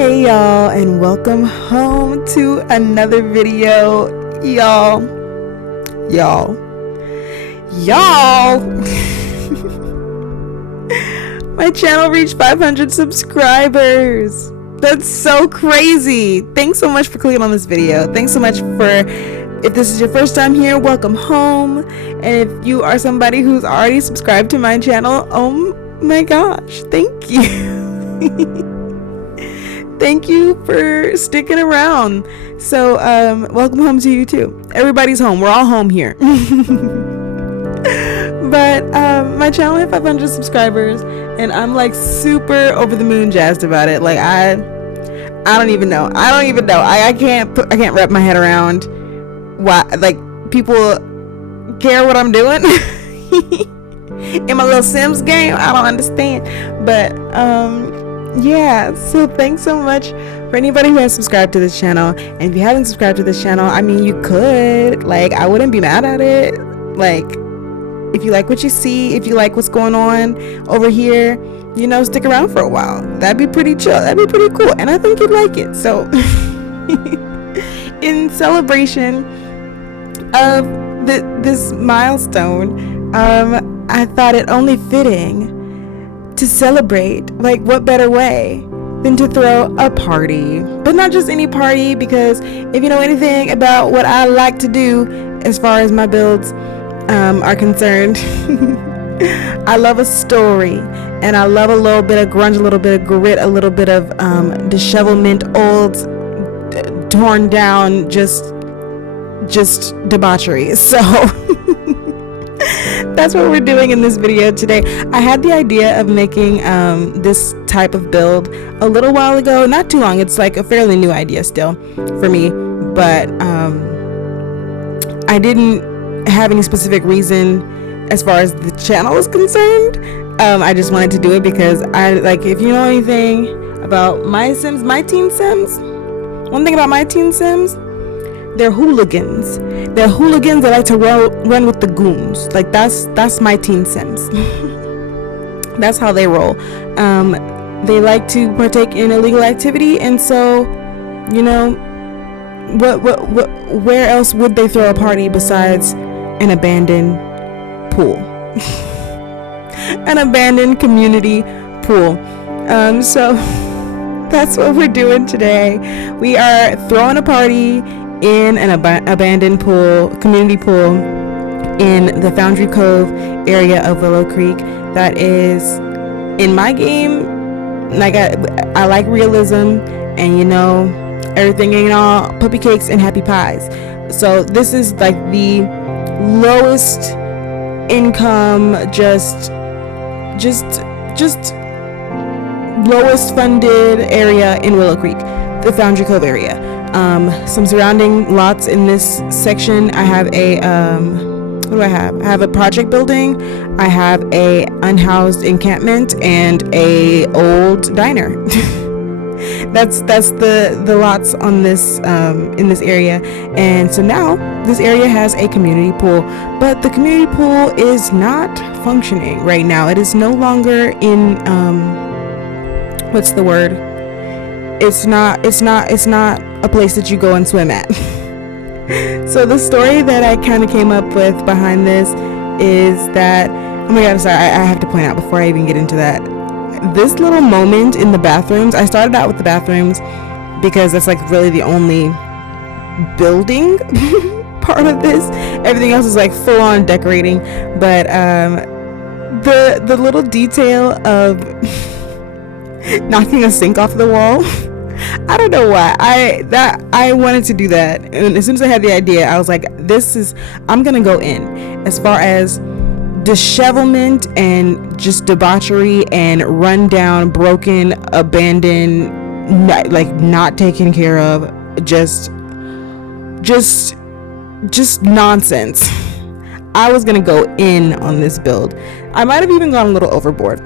Hey y'all, and welcome home to another video. Y'all my channel reached 500 subscribers. That's so crazy. Thanks so much for clicking on this video. Thanks so much if this is your first time here, welcome home. And if you are somebody who's already subscribed to my channel, oh my gosh, thank you. Thank you for sticking around. So welcome home to you too. Everybody's home. We're all home here. But my channel hit 500 subscribers, and I'm like super over the moon jazzed about it. Like I don't even know. I can't wrap my head around why like people care what I'm doing in my little Sims game. I don't understand. But yeah, so thanks so much for anybody who has subscribed to this channel. And if you haven't subscribed to this channel, I mean, you could, like, I wouldn't be mad at it. Like, if you like what you see, if you like what's going on over here, you know, stick around for a while. That'd be pretty chill. That'd be pretty cool, and I think you'd like it. So in celebration of this milestone, I thought it only fitting to celebrate. Like, what better way than to throw a party? But not just any party, because if you know anything about what I like to do as far as my builds are concerned, I love a story, and I love a little bit of grunge, a little bit of grit, a little bit of dishevelment, old, torn down, just debauchery. So that's what we're doing in this video today. I had the idea of making this type of build a little while ago, not too long. It's like a fairly new idea still for me, but I didn't have any specific reason as far as the channel is concerned. I just wanted to do it because I like, if you know anything about my teen Sims, one thing about my teen Sims, they're hooligans. They're hooligans that like to run with the goons. Like, that's my teen Sims. That's how they roll. They like to partake in illegal activity, and so, you know, where else would they throw a party besides an abandoned pool? An abandoned community pool. So that's what we're doing today. We are throwing a party in an abandoned pool, community pool, in the 𝓨𝓵 Cove area of Willow Creek. That is, in my game, like I like realism, and you know, everything ain't all puppy cakes and happy pies. So this is like the lowest income, just lowest funded area in Willow Creek, the 𝓨𝓵 Cove area. Some surrounding lots in this section. I have a what do I have? I have a project building, I have a unhoused encampment, and a old diner. that's the lots on this in this area. And so now this area has a community pool, but the community pool is not functioning right now. It is no longer in what's the word? It's not a place that you go and swim at. So the story that I kind of came up with behind this is that, oh my god, I'm sorry, I have to point out before I even get into that, this little moment in the bathrooms. I started out with the bathrooms because that's like really the only building part of this. Everything else is like full on decorating, but the little detail of knocking a sink off the wall, I don't know why I wanted to do that, and as soon as I had the idea, I was like, I'm gonna go in as far as dishevelment and just debauchery and run down, broken, abandoned, not taken care of, just nonsense. I was gonna go in on this build. I might have even gone a little overboard,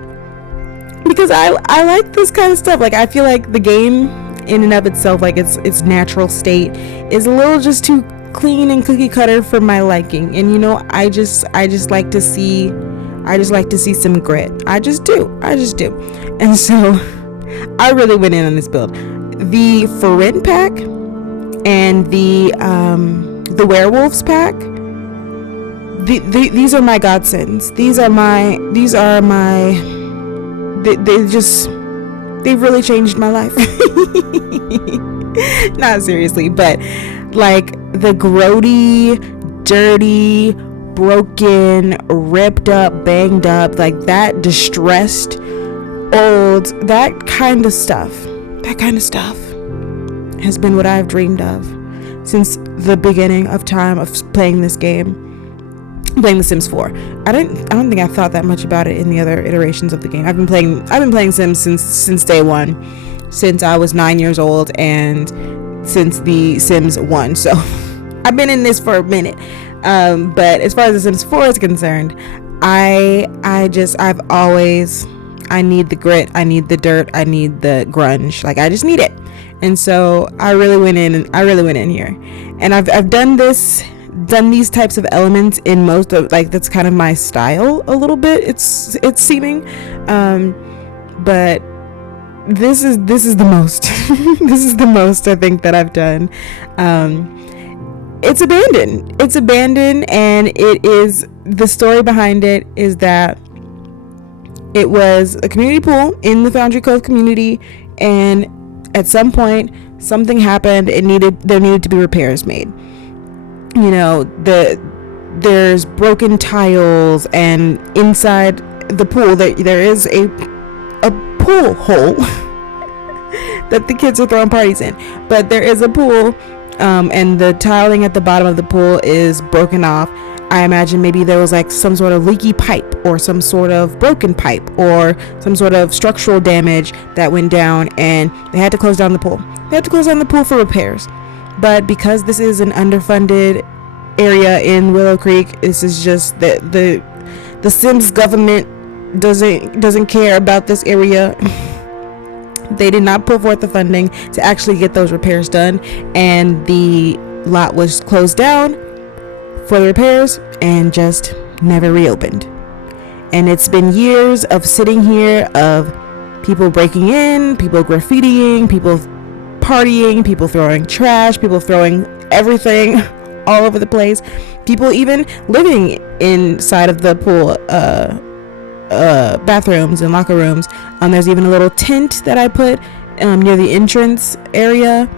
because I like this kind of stuff. Like, I feel like the game in and of itself, like its natural state, is a little just too clean and cookie cutter for my liking. And you know, I just like to see some grit. I just do. And so I really went in on this build. the for pack and the werewolves pack, these are my godsends. They've really changed my life. Not seriously, but like the grody, dirty, broken, ripped up, banged up, like that distressed, old, that kind of stuff has been what I've dreamed of since the beginning of time of playing this game, playing The Sims 4. I don't think I thought that much about it in the other iterations of the game. I've been playing Sims since day one, since I was 9 years old, and since The Sims 1. So I've been in this for a minute. But as far as The Sims 4 is concerned, I need the grit, I need the dirt, I need the grunge. Like, I just need it. And so I really went in here, and I've done these types of elements in most of, like, that's kind of my style a little bit, it's seeming, but this is the most this is the most I think that I've done. It's abandoned, and it is, the story behind it is that it was a community pool in the Foundry Cove community, and at some point something happened. There needed to be repairs made. You know, there's broken tiles, and inside the pool there is a pool hole that the kids are throwing parties in. But there is a pool, and the tiling at the bottom of the pool is broken off. I imagine maybe there was like some sort of leaky pipe, or some sort of broken pipe, or some sort of structural damage that went down, and they had to close down the pool. They had to close down the pool for repairs. But because this is an underfunded area in Willow Creek, this is just the Sims government doesn't care about this area. They did not put forth the funding to actually get those repairs done, and the lot was closed down for the repairs and just never reopened. And it's been years of sitting here, of people breaking in, people graffitiing, people partying, people throwing trash, people throwing everything all over the place, people even living inside of the pool bathrooms and locker rooms. There's even a little tent that I put near the entrance area,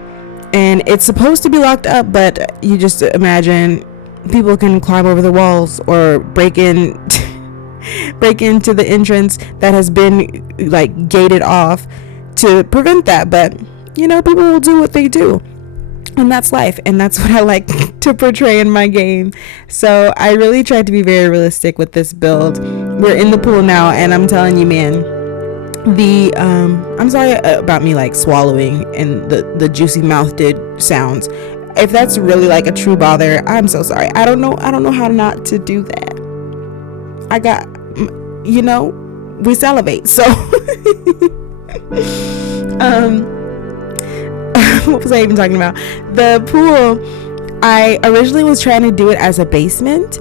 and it's supposed to be locked up, but you just imagine people can climb over the walls or break into the entrance that has been like gated off to prevent that. But you know, people will do what they do, and that's life, and that's what I like to portray in my game. So I really tried to be very realistic with this build. We're in the pool now, and I'm telling you, man, I'm sorry about me like swallowing and the juicy mouthed sounds. If that's really like a true bother, I'm so sorry. I don't know how not to do that. We salivate, so what was I even talking about? The pool, I originally was trying to do it as a basement,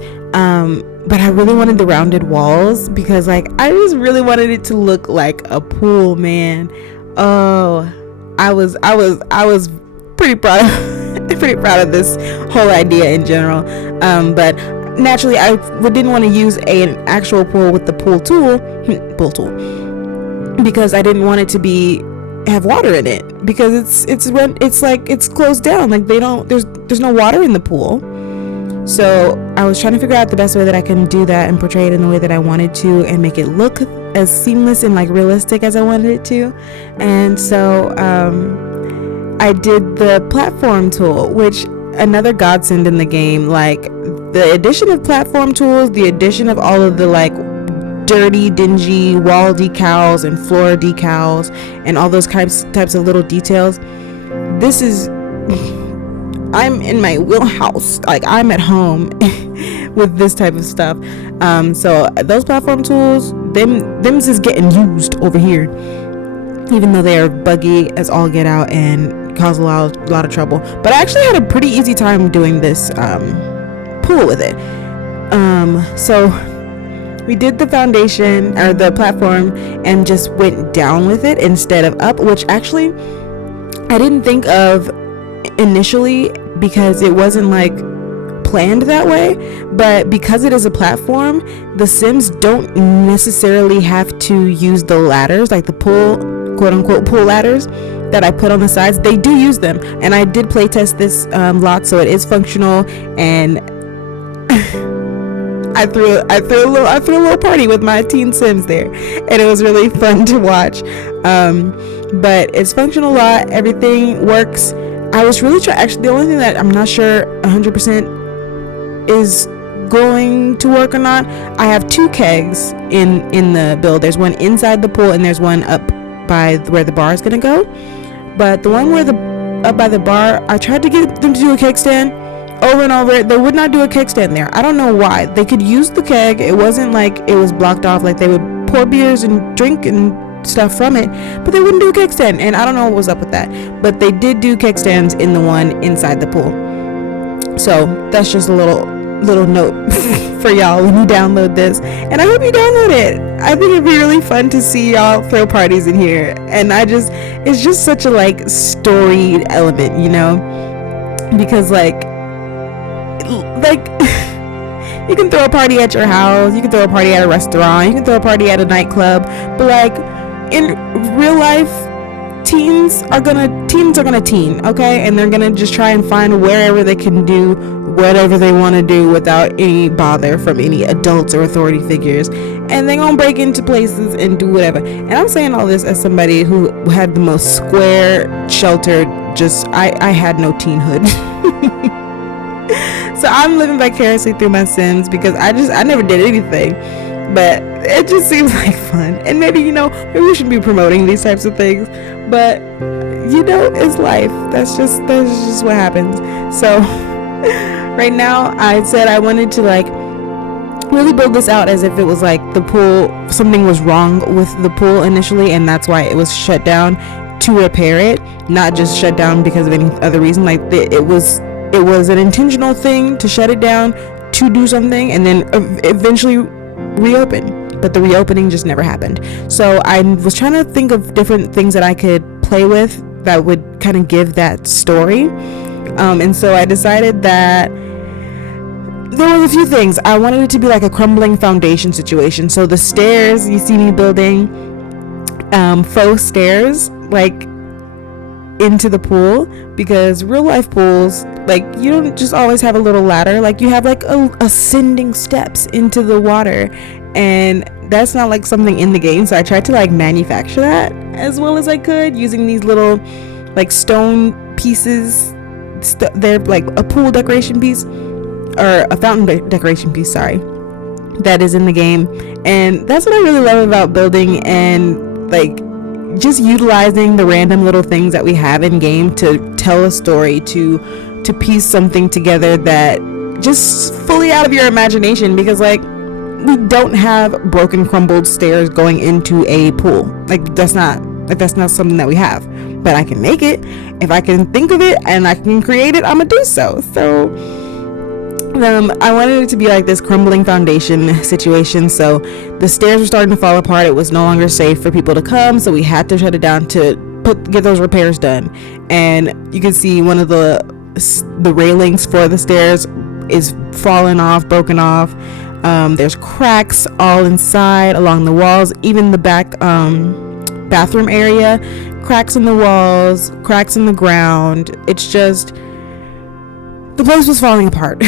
but I really wanted the rounded walls because like I just really wanted it to look like a pool, man. Oh, I was pretty proud of this whole idea in general, but naturally I didn't want to use an actual pool with the pool tool because I didn't want it to have water in it, because it's closed down, like there's no water in the pool. So I was trying to figure out the best way that I can do that and portray it in the way that I wanted to and make it look as seamless and like realistic as I wanted it to. And so I did the platform tool, which another godsend in the game. Like the addition of platform tools, the addition of all of the like dirty, dingy wall decals and floor decals and all those types of little details. This is, I'm in my wheelhouse. Like I'm at home with this type of stuff. So those platform tools, them's is getting used over here, even though they are buggy as all get out and cause a lot of trouble. But I actually had a pretty easy time doing this pool with it. So we did the foundation or the platform and just went down with it instead of up, which actually I didn't think of initially because it wasn't like planned that way, but because it is a platform, the Sims don't necessarily have to use the ladders, like the pull, quote unquote pull ladders that I put on the sides. They do use them, and I did playtest this lot, so it is functional. And I threw a little party with my teen Sims there, and it was really fun to watch. But it's functional lot, everything works. I was really actually, the only thing that I'm not sure 100% is going to work or not, I have 2 kegs in the build. There's one inside the pool, and there's one up by where the bar is gonna go. But the one up by the bar, I tried to get them to do a keg stand over and over. They would not do a keg stand there. I don't know why. They could use the keg. It wasn't like it was blocked off, like they would pour beers and drink and stuff from it, but they wouldn't do a keg stand, and I don't know what was up with that. But they did do keg stands in the one inside the pool. So that's just a little note for y'all when you download this, and I hope you download it. I think it'd be really fun to see y'all throw parties in here, and it's just such a like story element, you know, because like you can throw a party at your house, you can throw a party at a restaurant, you can throw a party at a nightclub, but like in real life, teens are gonna teen, okay? And they're gonna just try and find wherever they can do whatever they want to do without any bother from any adults or authority figures, and they're gonna break into places and do whatever. And I'm saying all this as somebody who had the most square, sheltered, just I had no teenhood. So I'm living vicariously through my Sims because I never did anything, but it just seems like fun. And maybe we shouldn't be promoting these types of things, but it's life. That's just what happens. So right now I said I wanted to like really build this out as if it was like the pool, something was wrong with the pool initially, and that's why it was shut down, to repair it, not just shut down because of any other reason. Like it was an intentional thing to shut it down to do something and then eventually reopen, but the reopening just never happened. So I was trying to think of different things that I could play with that would kind of give that story, and so I decided that there was a few things. I wanted it to be like a crumbling foundation situation. So the stairs, you see me building faux stairs like into the pool, because real life pools, like, you don't just always have a little ladder, like you have like ascending steps into the water, and that's not like something in the game. So I tried to like manufacture that as well as I could using these little like stone pieces. They're like a pool decoration piece, or a fountain decoration piece, sorry, that is in the game. And that's what I really love about building, and like just utilizing the random little things that we have in game to tell a story, to piece something together that just fully out of your imagination, because like we don't have broken, crumbled stairs going into a pool. Like that's not something that we have, but I can make it. If I can think of it and I can create it, I'm gonna do so. So I wanted it to be like this crumbling foundation situation. So the stairs were starting to fall apart. It was no longer safe for people to come, so we had to shut it down to get those repairs done. And you can see one of the railings for the stairs is fallen off, broken off. There's cracks all inside along the walls, even the back bathroom area, cracks in the walls, cracks in the ground. It's just, the place was falling apart.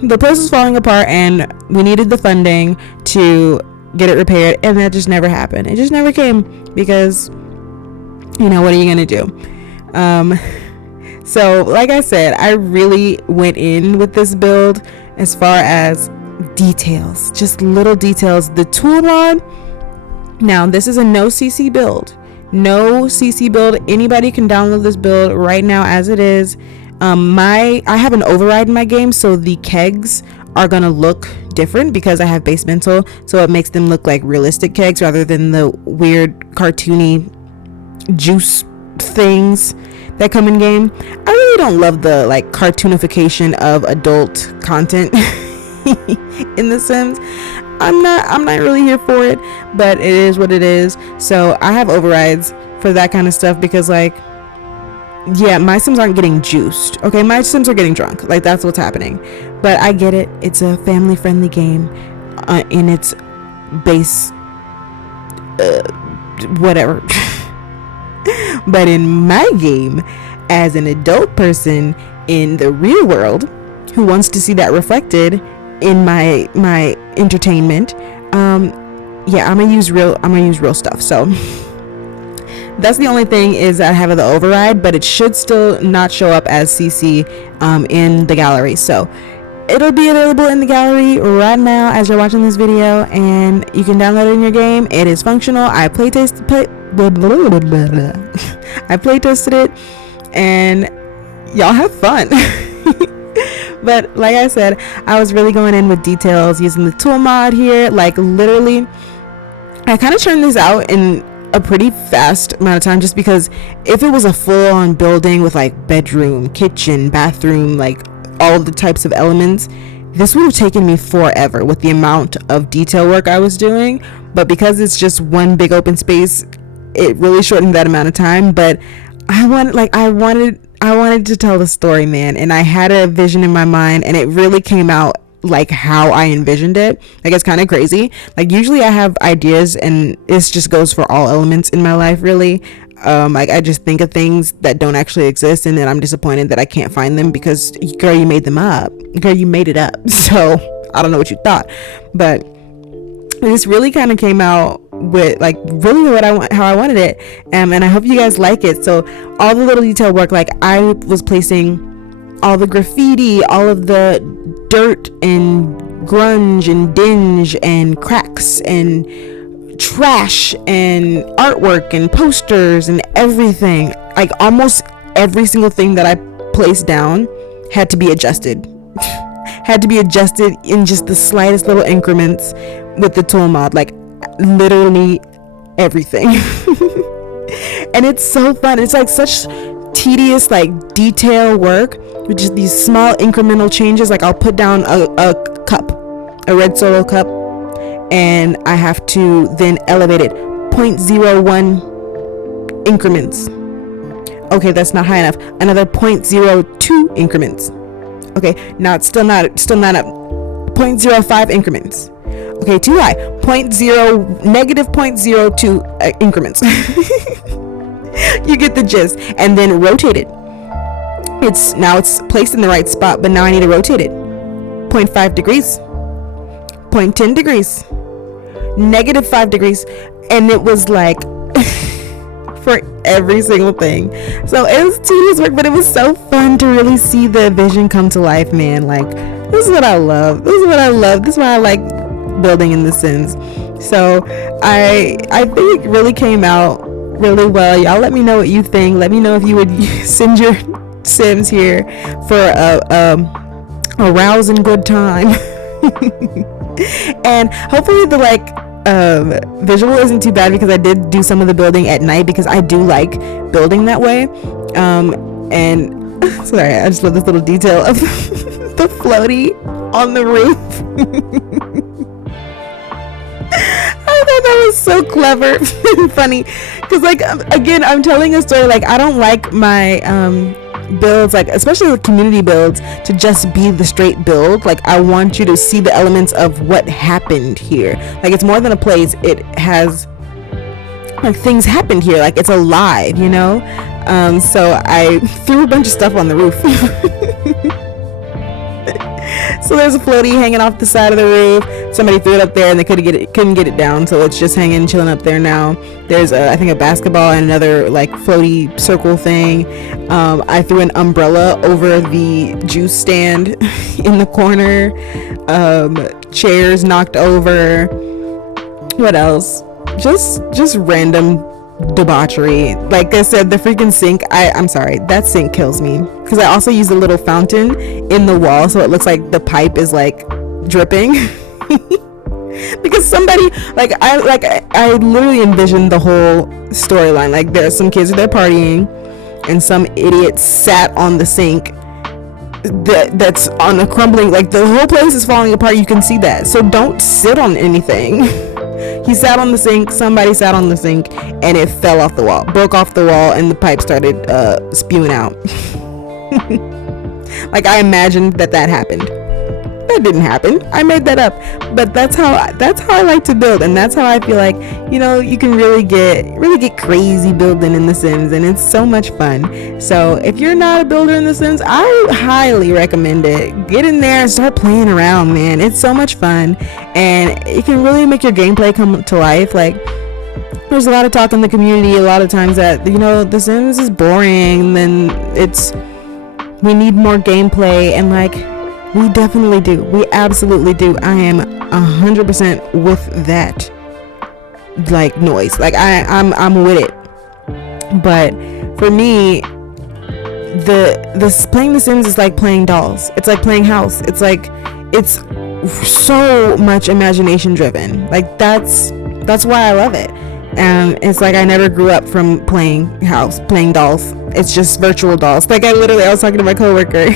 The place was falling apart, and we needed the funding to get it repaired, and that just never happened. It just never came, because what are you gonna do? So like I said, I really went in with this build as far as details, just little details. The tool mod, now this is a no CC build. Anybody can download this build right now as it is. I have an override in my game, so the kegs are gonna look different because I have base mental, so it makes them look like realistic kegs rather than the weird cartoony juice things that come in game. I really don't love the like cartoonification of adult content in The Sims. I'm not really here for it, but it is what it is. So I have overrides for that kind of stuff, because like yeah, my Sims aren't getting juiced. Okay, my Sims are getting drunk. Like, that's what's happening. But I get it. It's a family-friendly game in its base, whatever. But in my game, as an adult person in the real world who wants to see that reflected in my entertainment, yeah, I'm gonna use real stuff. So that's the only thing is that I have the override, but it should still not show up as CC in the gallery. So it'll be available in the gallery right now as you're watching this video, and you can download it in your game. It is functional. I playtested it, and y'all have fun. But like I said, I was really going in with details using the tool mod here. Like, literally, I kind of churned this out in a pretty fast amount of time, just because if it was a full-on building with like bedroom, kitchen, bathroom, like all of the types of elements, this would have taken me forever with the amount of detail work I was doing. But because it's just one big open space, it really shortened that amount of time. But I wanted to tell the story, man, and I had a vision in my mind, and it really came out like how I envisioned it. Like, it's kind of crazy. Like, usually I have ideas, and this just goes for all elements in my life, really. Like, I just think of things that don't actually exist, and then I'm disappointed that I can't find them because, girl, you made them up. Girl, you made it up. So I don't know what you thought, but this really kind of came out with like really how I wanted it, and I hope you guys like it. So all the little detail work, like I was placing all the graffiti, all of the dirt and grunge and dinge and cracks and trash and artwork and posters and everything. Like, almost every single thing that I placed down had to be adjusted in just the slightest little increments with the tool mod. Like, literally everything. And it's so fun. It's like such tedious, like, detail work with just these small incremental changes. Like, I'll put down a cup, a red Solo cup, and I have to then elevate it 0.01 increments. Okay, that's not high enough. Another 0.02 increments. Okay, now it's still not up. 0.05 increments. Okay, too high. Negative 0.02 increments. You get the gist. And then rotate it. It's placed in the right spot, but now I need to rotate it. 0.5 degrees. 0.10 degrees. Negative 5 degrees. And it was like for every single thing. So it was tedious work, but it was so fun to really see the vision come to life, man. Like, this is what I love. This is why I like building in The Sims. So I think it really came out really well. Y'all let me know what you think. Let me know if you would send your Sims here for a rousing good time. And hopefully the visual isn't too bad, because I did do some of the building at night, because I do like building that way. And sorry, I just love this little detail of the floaty on the roof. I thought that was so clever and funny, because again, I'm telling a story. Like, I don't like my builds, like especially the community builds, to just be the straight build. Like, I want you to see the elements of what happened here. Like, it's more than a place. It has, like, things happened here. Like, it's alive, you know? So I threw a bunch of stuff on the roof. So there's a floaty hanging off the side of the roof. Somebody threw it up there and they couldn't get it down, so it's just hanging, chilling up there now. There's I think a basketball and another like floaty circle thing. I threw an umbrella over the juice stand in the corner. Chairs knocked over. What else? Just random debauchery. Like I said, the freaking sink, I'm sorry, that sink kills me, because I also use a little fountain in the wall, so it looks like the pipe is like dripping. Because somebody, I literally envisioned the whole storyline. Like, there's some kids that are partying and some idiot sat on the sink that's on a crumbling, like, the whole place is falling apart. You can see that. So don't sit on anything. He sat on the sink, somebody sat on the sink, and it fell off the wall, broke off the wall, and the pipe started spewing out. Like, I imagined that happened. That didn't happen. I made that up. But that's how I like to build, and that's how I feel like, you know, you can really get crazy building in The Sims, and it's so much fun. So if you're not a builder in The Sims, I highly recommend it. Get in there and start playing around, man. It's so much fun, and it can really make your gameplay come to life. Like, there's a lot of talk in the community a lot of times that, you know, The Sims is boring, then we need more gameplay, and like, we definitely do. We absolutely do. I am 100% with that, like, noise. Like, I'm with it. But for me, the playing The Sims is like playing dolls. It's like playing house. It's so much imagination driven. Like, that's why I love it. And it's like I never grew up from playing dolls. It's just virtual dolls. Like, I was talking to my coworker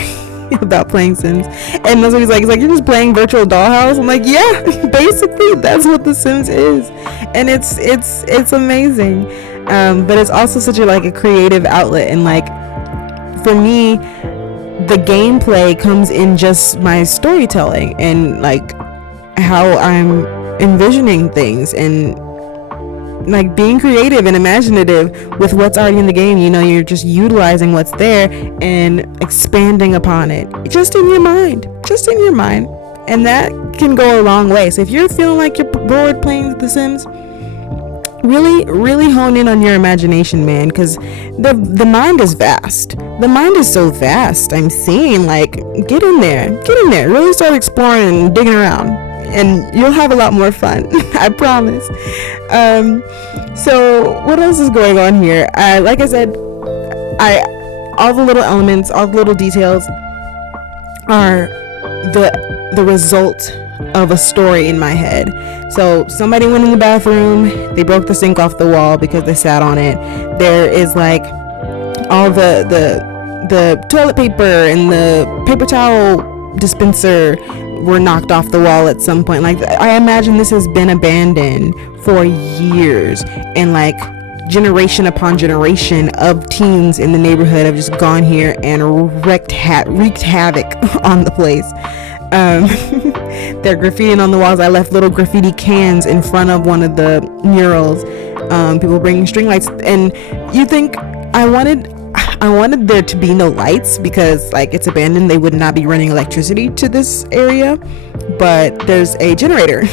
about playing Sims, and that's what he's like, you're just playing virtual dollhouse. I'm like, yeah, basically that's what The Sims is, and it's amazing. But it's also such a creative outlet, and like, for me, the gameplay comes in just my storytelling and like how I'm envisioning things, and like being creative and imaginative with what's already in the game. You know, you're just utilizing what's there and expanding upon it just in your mind, and that can go a long way. So if you're feeling like you're bored playing The Sims, really hone in on your imagination, man, because the mind is vast. The mind is so vast. I'm seeing, like, get in there, really start exploring and digging around, and you'll have a lot more fun. I promise. So what else is going on here? Like I said, all the little elements, all the little details are the result of a story in my head. So somebody went in the bathroom, they broke the sink off the wall because they sat on it. There is like all the toilet paper and the paper towel dispenser were knocked off the wall at some point. Like, I imagine this has been abandoned for years, and like generation upon generation of teens in the neighborhood have just gone here and wreaked havoc on the place. They're graffitiing on the walls. I left little graffiti cans in front of one of the murals. People bringing string lights, and you think I wanted there to be no lights because, like, it's abandoned. They would not be running electricity to this area, but there's a generator.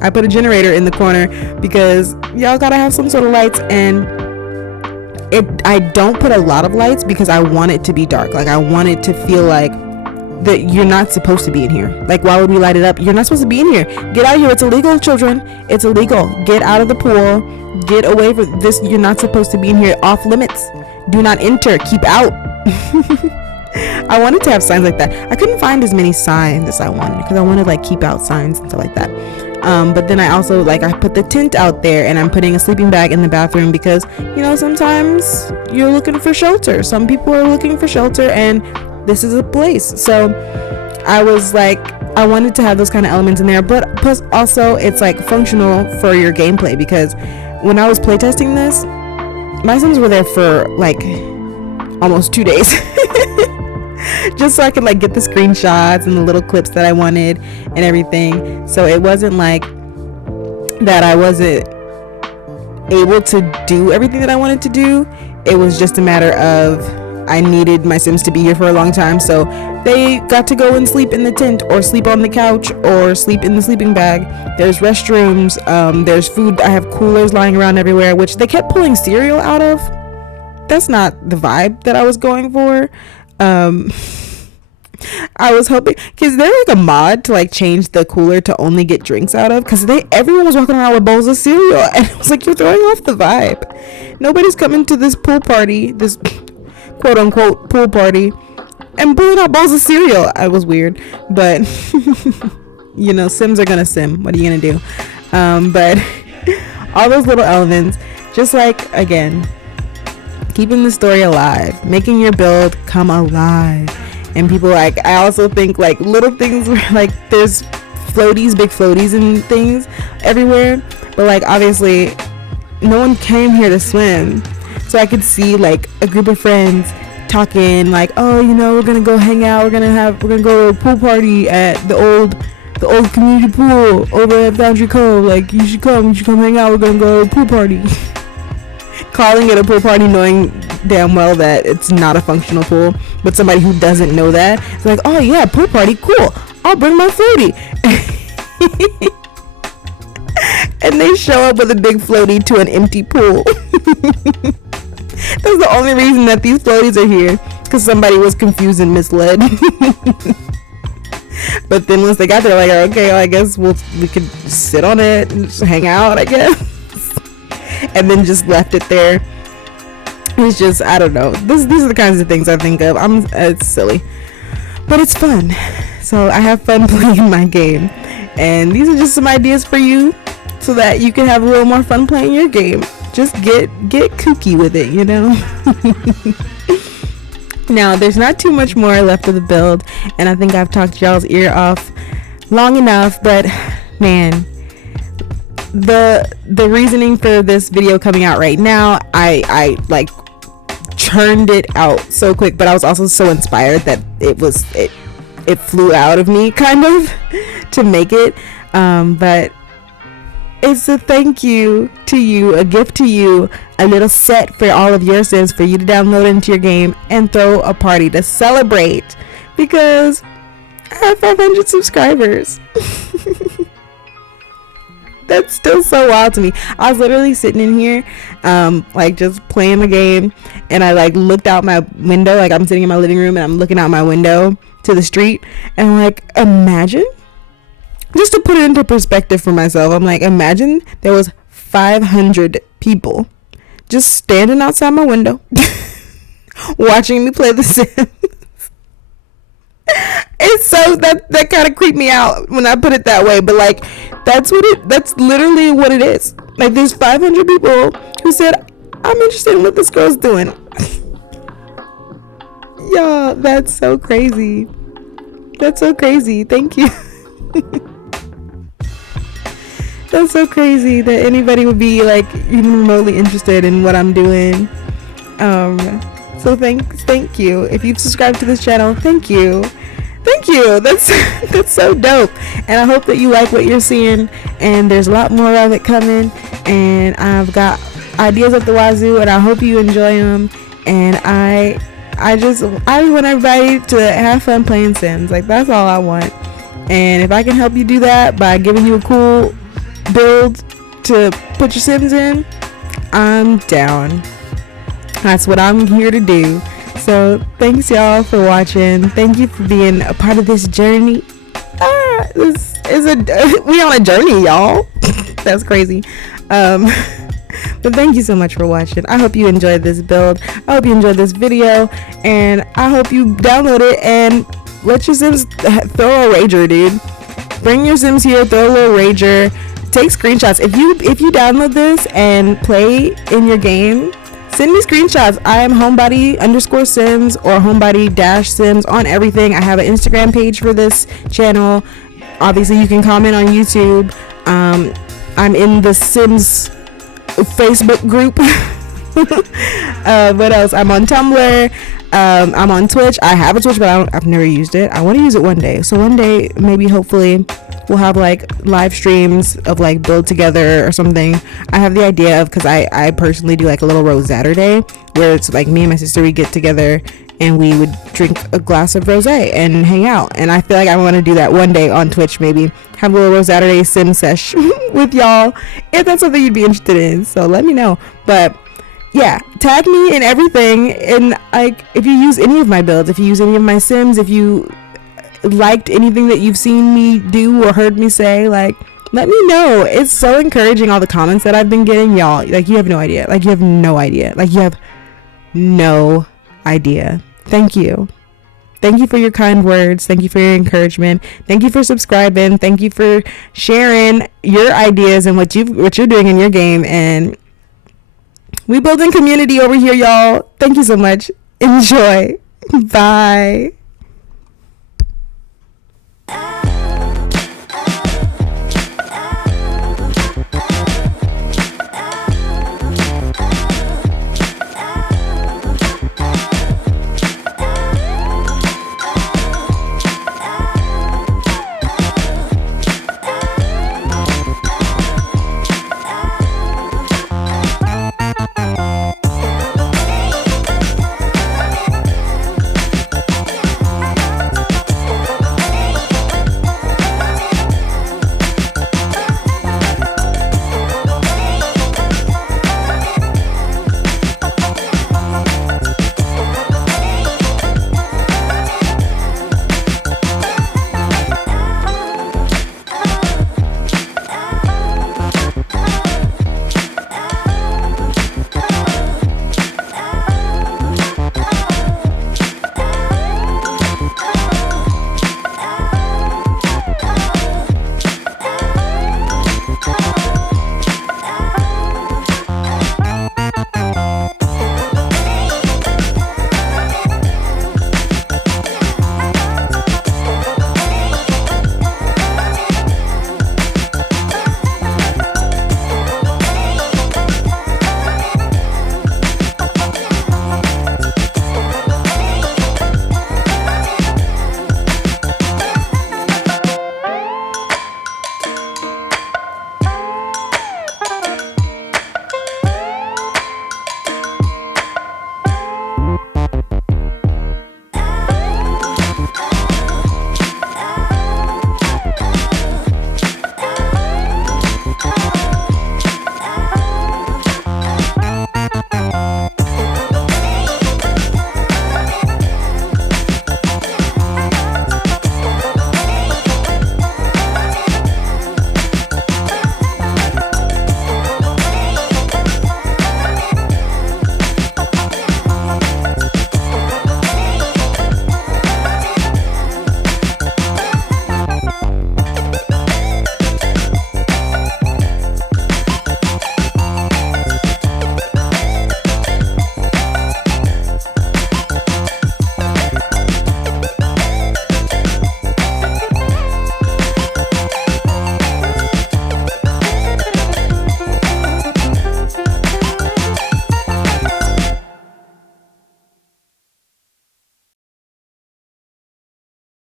I put a generator in the corner because y'all gotta have some sort of lights, and I don't put a lot of lights because I want it to be dark. Like, I want it to feel like that you're not supposed to be in here. Like, why would we light it up? You're not supposed to be in here. Get out of here. It's illegal, children. It's illegal. Get out of the pool. Get away from this. You're not supposed to be in here. Off limits. Do not enter. Keep out. I wanted to have signs like that. I couldn't find as many signs as I wanted because I wanted like keep out signs and stuff like that. But then I also I put the tent out there, and I'm putting a sleeping bag in the bathroom because, you know, sometimes you're looking for shelter. Some people are looking for shelter, and this is a place. So I was like, I wanted to have those kind of elements in there, but plus also it's like functional for your gameplay, because when I was playtesting this, my Sims were there for like almost 2 days. Just so I could like get the screenshots and the little clips that I wanted and everything. So it wasn't like that I wasn't able to do everything that I wanted to do. It was just a matter of I needed my Sims to be here for a long time, so they got to go and sleep in the tent or sleep on the couch or sleep in the sleeping bag. There's restrooms, there's food. I have coolers lying around everywhere, which they kept pulling cereal out of. That's not the vibe that I was going for. I was hoping, because there's like a mod to like change the cooler to only get drinks out of, because everyone was walking around with bowls of cereal, and I was like, you're throwing off the vibe. Nobody's coming to this pool party, this quote unquote pool party, and pulling out bowls of cereal. I was weird, but you know, Sims are gonna sim. What are you gonna do? But all those little elements, just like, again, keeping the story alive, making your build come alive. And people, like, I also think like little things where like there's floaties, big floaties and things everywhere. but like obviously no one came here to swim. So I could see like a group of friends talking like, oh, you know, we're gonna go hang out, we're gonna go to a pool party at the old community pool over at Boundary Cove. Like, you should come hang out, we're gonna go to a pool party. Calling it a pool party, knowing damn well that it's not a functional pool. But somebody who doesn't know that, it's like, oh yeah, pool party, cool, I'll bring my floaty. And they show up with a big floaty to an empty pool. That's the only reason that these floaties are here, because somebody was confused and misled. But then once they got there, like, okay, well, I guess we could sit on it and just hang out, I guess. And then just left it there. It's just, I don't know. These are the kinds of things I think of. It's silly, but it's fun. So I have fun playing my game, and these are just some ideas for you, so that you can have a little more fun playing your game. Just get kooky with it, you know. Now, there's not too much more left of the build, and I think I've talked y'all's ear off long enough, but man, the reasoning for this video coming out right now, I like churned it out so quick, but I was also so inspired that it flew out of me kind of to make it, but it's a thank you to you, a gift to you, a little set for all of your Sims for you to download into your game and throw a party to celebrate, because I have 500 subscribers. That's still so wild to me. I was literally sitting in here like just playing the game, and I like looked out my window, like I'm sitting in my living room and I'm looking out my window to the street, and like, imagine, just to put it into perspective for myself, I'm like, imagine there was 500 people just standing outside my window watching me play The Sims. It's so that kind of creeped me out when I put it that way, but like that's literally what it is. Like, there's 500 people who said, I'm interested in what this girl's doing. Y'all, that's so crazy. That's so crazy. Thank you. That's so crazy that anybody would be like even remotely interested in what I'm doing. So thank you. If you've subscribed to this channel, thank you. That's so dope, and I hope that you like what you're seeing, and there's a lot more of it coming, and I've got ideas at the wazoo, and I hope you enjoy them. And I want everybody to have fun playing Sims. Like, that's all I want, and if I can help you do that by giving you a cool build to put your Sims in, I'm down. That's what I'm here to do. So thanks y'all for watching. Thank you for being a part of this journey. This is we on a journey, y'all. That's crazy. But thank you so much for watching. I hope you enjoyed this build. I hope you enjoyed this video, and I hope you download it and let your Sims throw a rager, dude. Bring your Sims here, throw a little rager, take screenshots. If you download this and play in your game, send me screenshots. I am homebody_sims or homebody-sims on everything. I have an Instagram page for this channel. Obviously, you can comment on YouTube. I'm in the Sims Facebook group. What else? I'm on Tumblr. I'm on Twitch. I have a Twitch, but I've never used it. I want to use it one day. So one day, maybe, hopefully, we'll have like live streams of like build together or something. I have the idea of, because I personally do like a little Rose Saturday where it's like me and my sister, we get together and we would drink a glass of rosé and hang out. And I feel like I want to do that one day on Twitch, maybe have a little Rose Saturday sim sesh with y'all, if that's something you'd be interested in. So let me know. But yeah, tag me in everything, and like, if you use any of my builds, if you use any of my Sims, if you liked anything that you've seen me do or heard me say, like, let me know. It's so encouraging, all the comments that I've been getting, y'all. Like, you have no idea. Like, you have no idea. Thank you. Thank you for your kind words. Thank you for your encouragement. Thank you for subscribing. Thank you for sharing your ideas and what you're doing in your game. And we building community over here, y'all. Thank you so much. Enjoy. Bye.